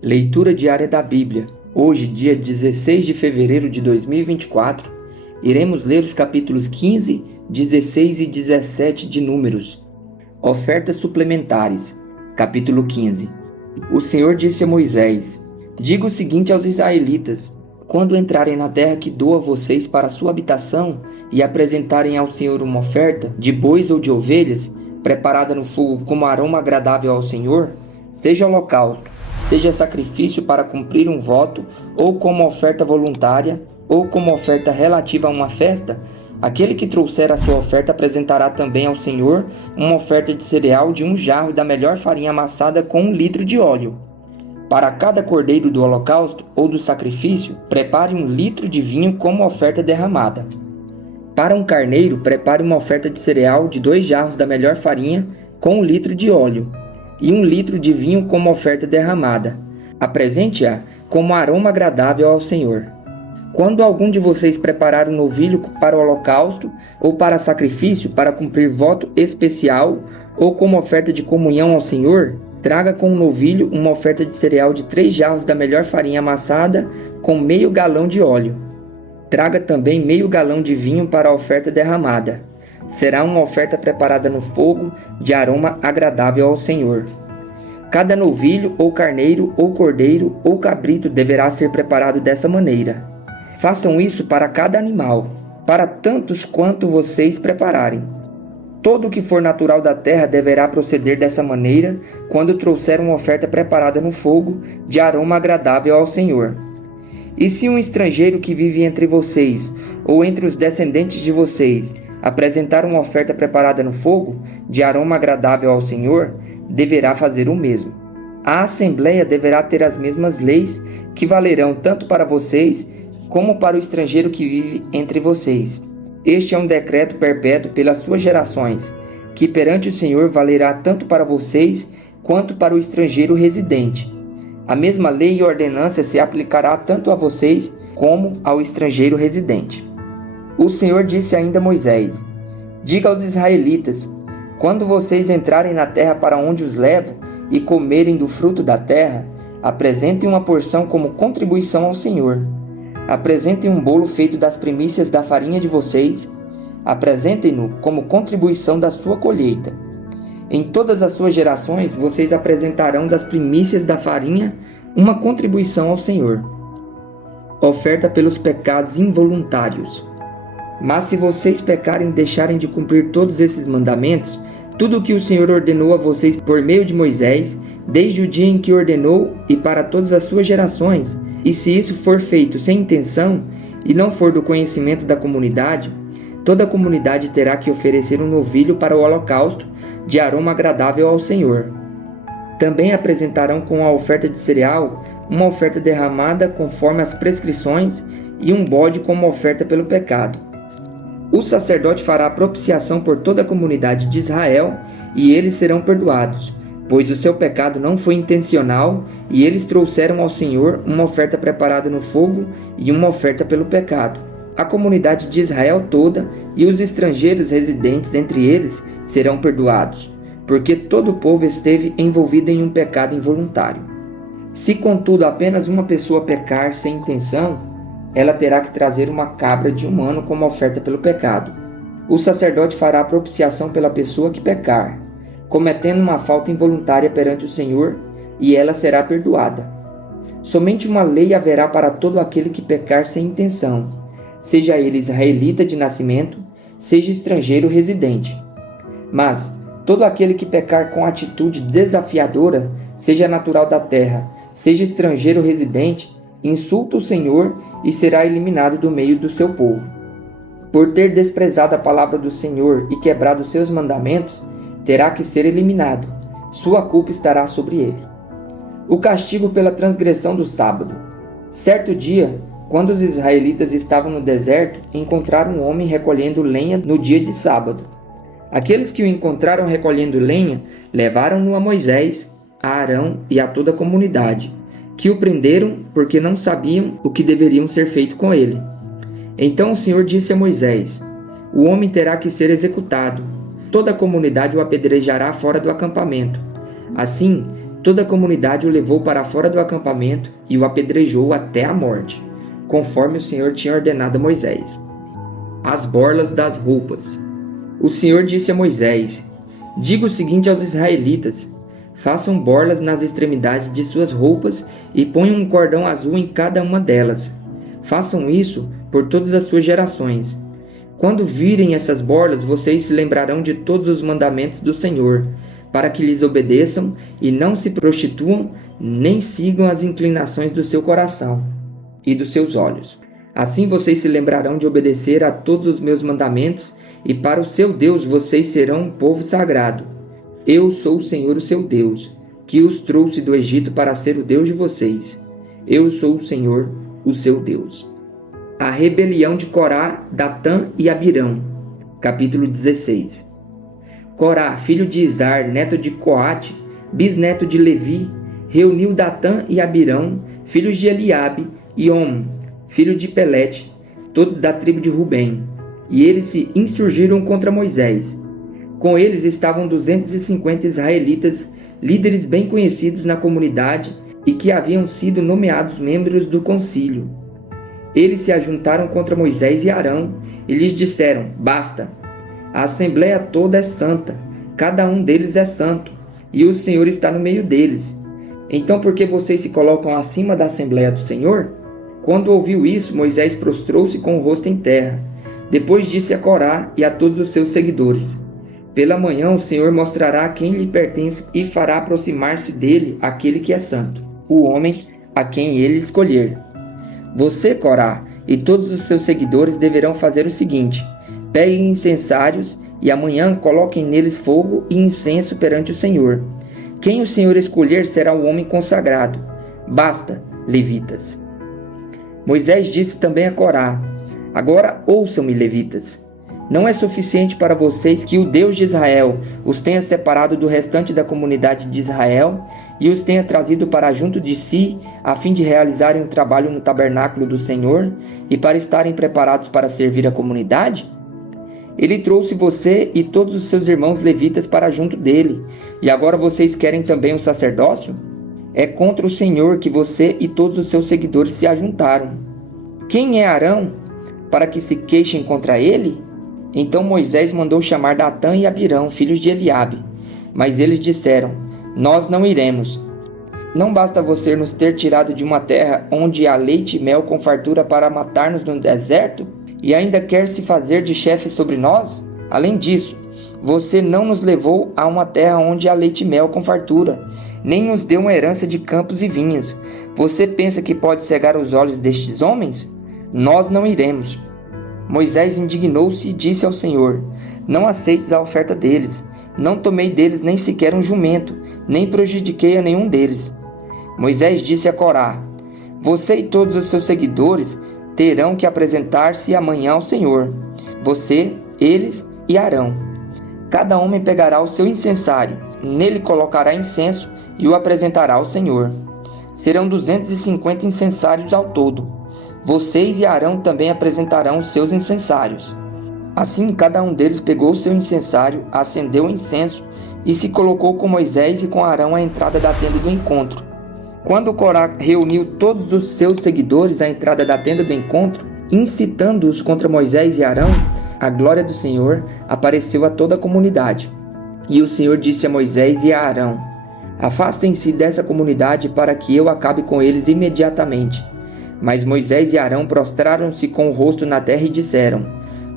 Leitura diária da Bíblia. Hoje, dia 16 de fevereiro de 2024, iremos ler os capítulos 15, 16 e 17 de Números. Ofertas suplementares. Capítulo 15. O Senhor disse a Moisés: Diga o seguinte aos israelitas: quando entrarem na terra que dou a vocês para sua habitação e apresentarem ao Senhor uma oferta de bois ou de ovelhas, preparada no fogo como aroma agradável ao Senhor, seja holocausto, seja sacrifício para cumprir um voto, ou como oferta voluntária, ou como oferta relativa a uma festa, aquele que trouxer a sua oferta apresentará também ao Senhor uma oferta de cereal de 1 jarro da melhor farinha amassada com 1 litro de óleo. Para cada cordeiro do holocausto ou do sacrifício, prepare 1 litro de vinho como oferta derramada. Para um carneiro, prepare uma oferta de cereal de 2 jarros da melhor farinha com 1 litro de óleo, e 1 litro de vinho como oferta derramada. Apresente-a como aroma agradável ao Senhor. Quando algum de vocês preparar um novilho para o holocausto ou para sacrifício para cumprir voto especial ou como oferta de comunhão ao Senhor, traga com o novilho uma oferta de cereal de 3 jarros da melhor farinha amassada com meio galão de óleo. Traga também meio galão de vinho para a oferta derramada. Será uma oferta preparada no fogo de aroma agradável ao Senhor. Cada novilho ou carneiro ou cordeiro ou cabrito deverá ser preparado dessa maneira. Façam isso para cada animal, para tantos quanto vocês prepararem. Todo o que for natural da terra deverá proceder dessa maneira quando trouxer uma oferta preparada no fogo de aroma agradável ao Senhor. E se um estrangeiro que vive entre vocês ou entre os descendentes de vocês apresentar uma oferta preparada no fogo de aroma agradável ao Senhor, deverá fazer o mesmo. A Assembleia deverá ter as mesmas leis que valerão tanto para vocês como para o estrangeiro que vive entre vocês. Este é um decreto perpétuo pelas suas gerações, que perante o Senhor valerá tanto para vocês quanto para o estrangeiro residente. A mesma lei e ordenança se aplicará tanto a vocês como ao estrangeiro residente. O Senhor disse ainda a Moisés: Diga aos israelitas: quando vocês entrarem na terra para onde os levo e comerem do fruto da terra, apresentem uma porção como contribuição ao Senhor. Apresentem um bolo feito das primícias da farinha de vocês. Apresentem-no como contribuição da sua colheita. Em todas as suas gerações, vocês apresentarão das primícias da farinha uma contribuição ao Senhor. Oferta pelos pecados involuntários. Mas se vocês pecarem e deixarem de cumprir todos esses mandamentos, tudo o que o Senhor ordenou a vocês por meio de Moisés, desde o dia em que ordenou e para todas as suas gerações, e se isso for feito sem intenção e não for do conhecimento da comunidade, toda a comunidade terá que oferecer um novilho para o holocausto de aroma agradável ao Senhor. Também apresentarão com a oferta de cereal uma oferta derramada conforme as prescrições e um bode como oferta pelo pecado. O sacerdote fará propiciação por toda a comunidade de Israel e eles serão perdoados, pois o seu pecado não foi intencional e eles trouxeram ao Senhor uma oferta preparada no fogo e uma oferta pelo pecado. A comunidade de Israel toda e os estrangeiros residentes entre eles serão perdoados, porque todo o povo esteve envolvido em um pecado involuntário. Se, contudo, apenas uma pessoa pecar sem intenção, ela terá que trazer uma cabra de 1 ano como oferta pelo pecado. O sacerdote fará propiciação pela pessoa que pecar, cometendo uma falta involuntária perante o Senhor, e ela será perdoada. Somente uma lei haverá para todo aquele que pecar sem intenção, seja ele israelita de nascimento, seja estrangeiro residente. Mas todo aquele que pecar com atitude desafiadora, seja natural da terra, seja estrangeiro residente, insulta o Senhor e será eliminado do meio do seu povo. Por ter desprezado a palavra do Senhor e quebrado seus mandamentos, terá que ser eliminado. Sua culpa estará sobre ele. O castigo pela transgressão do sábado. Certo dia, quando os israelitas estavam no deserto, encontraram um homem recolhendo lenha no dia de sábado. Aqueles que o encontraram recolhendo lenha levaram-no a Moisés, a Arão e a toda a comunidade, que o prenderam porque não sabiam o que deveriam ser feito com ele. Então o Senhor disse a Moisés: O homem terá que ser executado. Toda a comunidade o apedrejará fora do acampamento. Assim, toda a comunidade o levou para fora do acampamento e o apedrejou até a morte, conforme o Senhor tinha ordenado a Moisés. As borlas das roupas. O Senhor disse a Moisés: diga o seguinte aos israelitas: façam borlas nas extremidades de suas roupas e ponham um cordão azul em cada uma delas. Façam isso por todas as suas gerações. Quando virem essas borlas, vocês se lembrarão de todos os mandamentos do Senhor, para que lhes obedeçam e não se prostituam, nem sigam as inclinações do seu coração e dos seus olhos. Assim vocês se lembrarão de obedecer a todos os meus mandamentos, e para o seu Deus vocês serão um povo sagrado. Eu sou o Senhor, o seu Deus, que os trouxe do Egito para ser o Deus de vocês. Eu sou o Senhor, o seu Deus. A rebelião de Corá, Datã e Abirão. Capítulo 16. Corá, filho de Izar, neto de Coate, bisneto de Levi, reuniu Datã e Abirão, filhos de Eliabe, e Om, filho de Pelete, todos da tribo de Rubem. E eles se insurgiram contra Moisés. Com eles estavam 250 israelitas, líderes bem conhecidos na comunidade e que haviam sido nomeados membros do concílio. Eles se ajuntaram contra Moisés e Arão e lhes disseram: basta! A assembleia toda é santa, cada um deles é santo, e o Senhor está no meio deles. Então por que vocês se colocam acima da assembleia do Senhor? Quando ouviu isso, Moisés prostrou-se com o rosto em terra. Depois disse a Corá e a todos os seus seguidores: pela manhã o Senhor mostrará a quem lhe pertence e fará aproximar-se dele aquele que é santo, o homem a quem ele escolher. Você, Corá, e todos os seus seguidores deverão fazer o seguinte: peguem incensários e amanhã coloquem neles fogo e incenso perante o Senhor. Quem o Senhor escolher será o homem consagrado. Basta, levitas. Moisés disse também a Corá: agora ouçam-me, levitas. Não é suficiente para vocês que o Deus de Israel os tenha separado do restante da comunidade de Israel e os tenha trazido para junto de si, a fim de realizarem um trabalho no tabernáculo do Senhor e para estarem preparados para servir a comunidade? Ele trouxe você e todos os seus irmãos levitas para junto dele, e agora vocês querem também o sacerdócio? É contra o Senhor que você e todos os seus seguidores se ajuntaram. Quem é Arão, para que se queixem contra ele? Então Moisés mandou chamar Datã e Abirão, filhos de Eliabe. Mas eles disseram: nós não iremos. Não basta você nos ter tirado de uma terra onde há leite e mel com fartura para matar-nos no deserto? E ainda quer se fazer de chefe sobre nós? Além disso, você não nos levou a uma terra onde há leite e mel com fartura, nem nos deu uma herança de campos e vinhas. Você pensa que pode cegar os olhos destes homens? Nós não iremos. Moisés indignou-se e disse ao Senhor: não aceites a oferta deles. Não tomei deles nem sequer um jumento, nem prejudiquei a nenhum deles. Moisés disse a Corá: você e todos os seus seguidores terão que apresentar-se amanhã ao Senhor. Você, eles e Arão. Cada homem pegará o seu incensário, nele colocará incenso e o apresentará ao Senhor. Serão 250 incensários ao todo. Vocês e Arão também apresentarão os seus incensários. Assim, cada um deles pegou o seu incensário, acendeu o incenso e se colocou com Moisés e com Arão à entrada da tenda do encontro. Quando Corá reuniu todos os seus seguidores à entrada da tenda do encontro, incitando-os contra Moisés e Arão, a glória do Senhor apareceu a toda a comunidade. E o Senhor disse a Moisés e a Arão: afastem-se dessa comunidade para que eu acabe com eles imediatamente. Mas Moisés e Arão prostraram-se com o rosto na terra e disseram: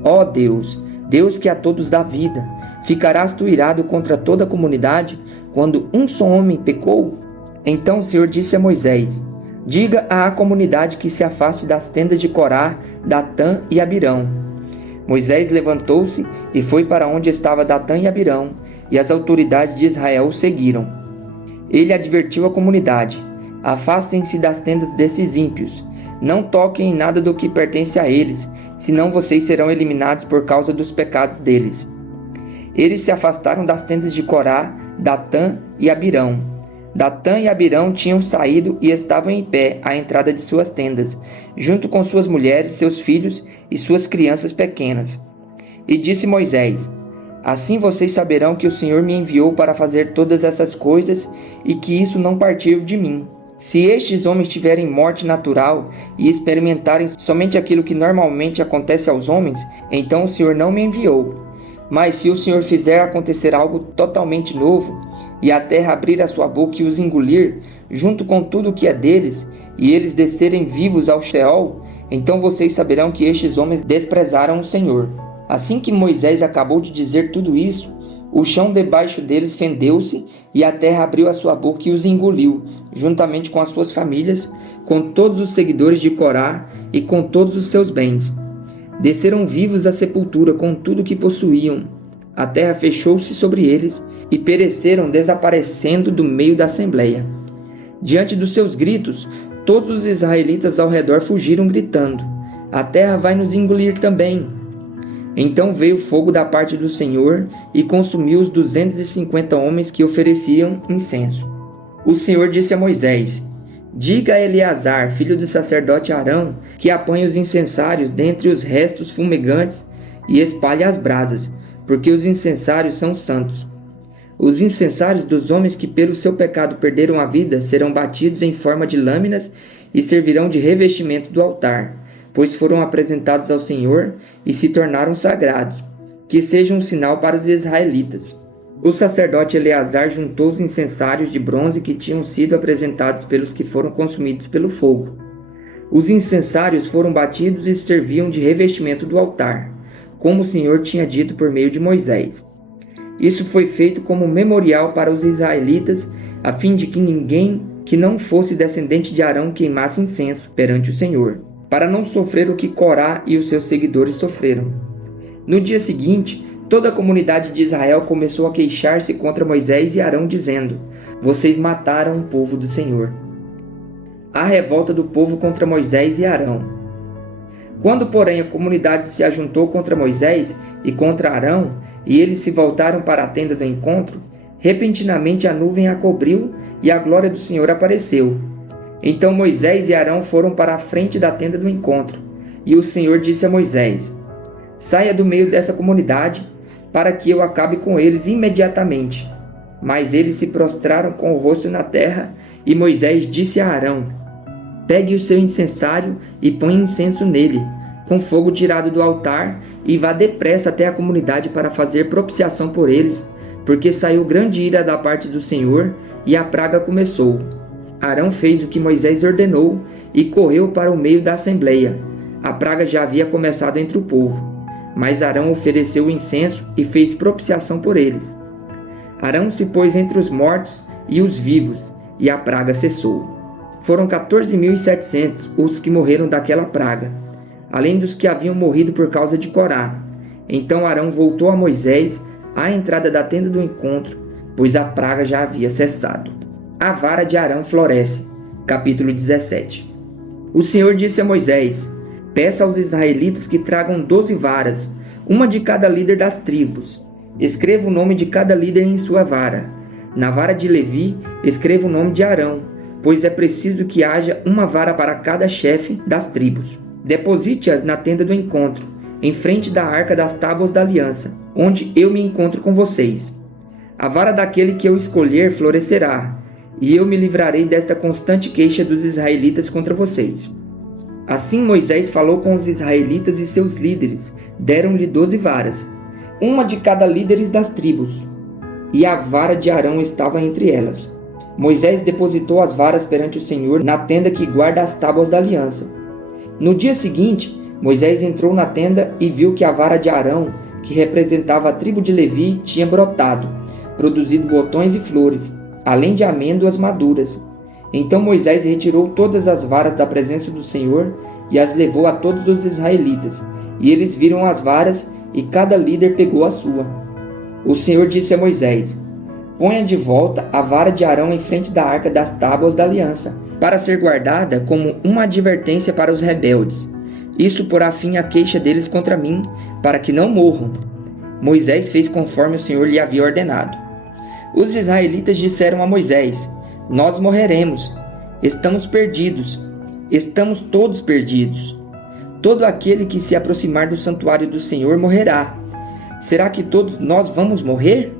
ó Deus, Deus que a todos dá vida, ficarás tu irado contra toda a comunidade quando um só homem pecou? Então o Senhor disse a Moisés: diga à comunidade que se afaste das tendas de Corá, Datã e Abirão. Moisés levantou-se e foi para onde estava Datã e Abirão, e as autoridades de Israel o seguiram. Ele advertiu a comunidade: afastem-se das tendas desses ímpios, não toquem em nada do que pertence a eles, senão vocês serão eliminados por causa dos pecados deles. Eles se afastaram das tendas de Corá, Datã e Abirão. Datã e Abirão tinham saído e estavam em pé à entrada de suas tendas, junto com suas mulheres, seus filhos e suas crianças pequenas. E disse Moisés: Assim vocês saberão que o Senhor me enviou para fazer todas essas coisas e que isso não partiu de mim. Se estes homens tiverem morte natural e experimentarem somente aquilo que normalmente acontece aos homens, então o Senhor não me enviou. Mas se o Senhor fizer acontecer algo totalmente novo, e a terra abrir a sua boca e os engolir, junto com tudo o que é deles, e eles descerem vivos ao Sheol, então vocês saberão que estes homens desprezaram o Senhor. Assim que Moisés acabou de dizer tudo isso, o chão debaixo deles fendeu-se e a terra abriu a sua boca e os engoliu, juntamente com as suas famílias, com todos os seguidores de Corá e com todos os seus bens. Desceram vivos à sepultura com tudo o que possuíam. A terra fechou-se sobre eles e pereceram, desaparecendo do meio da assembleia. Diante dos seus gritos, todos os israelitas ao redor fugiram gritando: "A terra vai nos engolir também." Então veio fogo da parte do Senhor e consumiu os 250 homens que ofereciam incenso. O Senhor disse a Moisés: "Diga a Eleazar, filho do sacerdote Arão, que apanhe os incensários dentre os restos fumegantes e espalhe as brasas, porque os incensários são santos. Os incensários dos homens que pelo seu pecado perderam a vida serão batidos em forma de lâminas e servirão de revestimento do altar, pois foram apresentados ao Senhor e se tornaram sagrados, que sejam um sinal para os israelitas." O sacerdote Eleazar juntou os incensários de bronze que tinham sido apresentados pelos que foram consumidos pelo fogo. Os incensários foram batidos e serviam de revestimento do altar, como o Senhor tinha dito por meio de Moisés. Isso foi feito como memorial para os israelitas, a fim de que ninguém que não fosse descendente de Arão queimasse incenso perante o Senhor, para não sofrer o que Corá e os seus seguidores sofreram. No dia seguinte, toda a comunidade de Israel começou a queixar-se contra Moisés e Arão, dizendo: "Vocês mataram o povo do Senhor." A revolta do povo contra Moisés e Arão. Quando, porém, a comunidade se ajuntou contra Moisés e contra Arão, e eles se voltaram para a tenda do encontro, repentinamente a nuvem a cobriu e a glória do Senhor apareceu. Então Moisés e Arão foram para a frente da tenda do encontro, e o Senhor disse a Moisés: "Saia do meio dessa comunidade, para que eu acabe com eles imediatamente." Mas eles se prostraram com o rosto na terra, e Moisés disse a Arão: "Pegue o seu incensário e põe incenso nele, com fogo tirado do altar, e vá depressa até a comunidade para fazer propiciação por eles, porque saiu grande ira da parte do Senhor, e a praga começou." Arão fez o que Moisés ordenou e correu para o meio da assembleia. A praga já havia começado entre o povo, mas Arão ofereceu o incenso e fez propiciação por eles. Arão se pôs entre os mortos e os vivos, e a praga cessou. Foram 14.700 os que morreram daquela praga, além dos que haviam morrido por causa de Corá. Então Arão voltou a Moisés à entrada da tenda do encontro, pois a praga já havia cessado. A vara de Arão floresce. Capítulo 17. O Senhor disse a Moisés: "Peça aos israelitas que tragam 12 varas, uma de cada líder das tribos. Escreva o nome de cada líder em sua vara. Na vara de Levi, escreva o nome de Arão, pois é preciso que haja uma vara para cada chefe das tribos. Deposite-as na tenda do encontro, em frente da arca das tábuas da aliança, onde eu me encontro com vocês. A vara daquele que eu escolher florescerá, e eu me livrarei desta constante queixa dos israelitas contra vocês." Assim Moisés falou com os israelitas e seus líderes, deram-lhe 12 varas, uma de cada líder das tribos, e a vara de Arão estava entre elas. Moisés depositou as varas perante o Senhor na tenda que guarda as tábuas da aliança. No dia seguinte, Moisés entrou na tenda e viu que a vara de Arão, que representava a tribo de Levi, tinha brotado, produzido botões e flores, além de amêndoas maduras. Então Moisés retirou todas as varas da presença do Senhor e as levou a todos os israelitas, e eles viram as varas, e cada líder pegou a sua. O Senhor disse a Moisés: "Ponha de volta a vara de Arão em frente da arca das tábuas da aliança, para ser guardada como uma advertência para os rebeldes. Isso porá fim à queixa deles contra mim, para que não morram." Moisés fez conforme o Senhor lhe havia ordenado. Os israelitas disseram a Moisés: "Nós morreremos. Estamos perdidos. Estamos todos perdidos. Todo aquele que se aproximar do santuário do Senhor morrerá, Será que todos nós vamos morrer?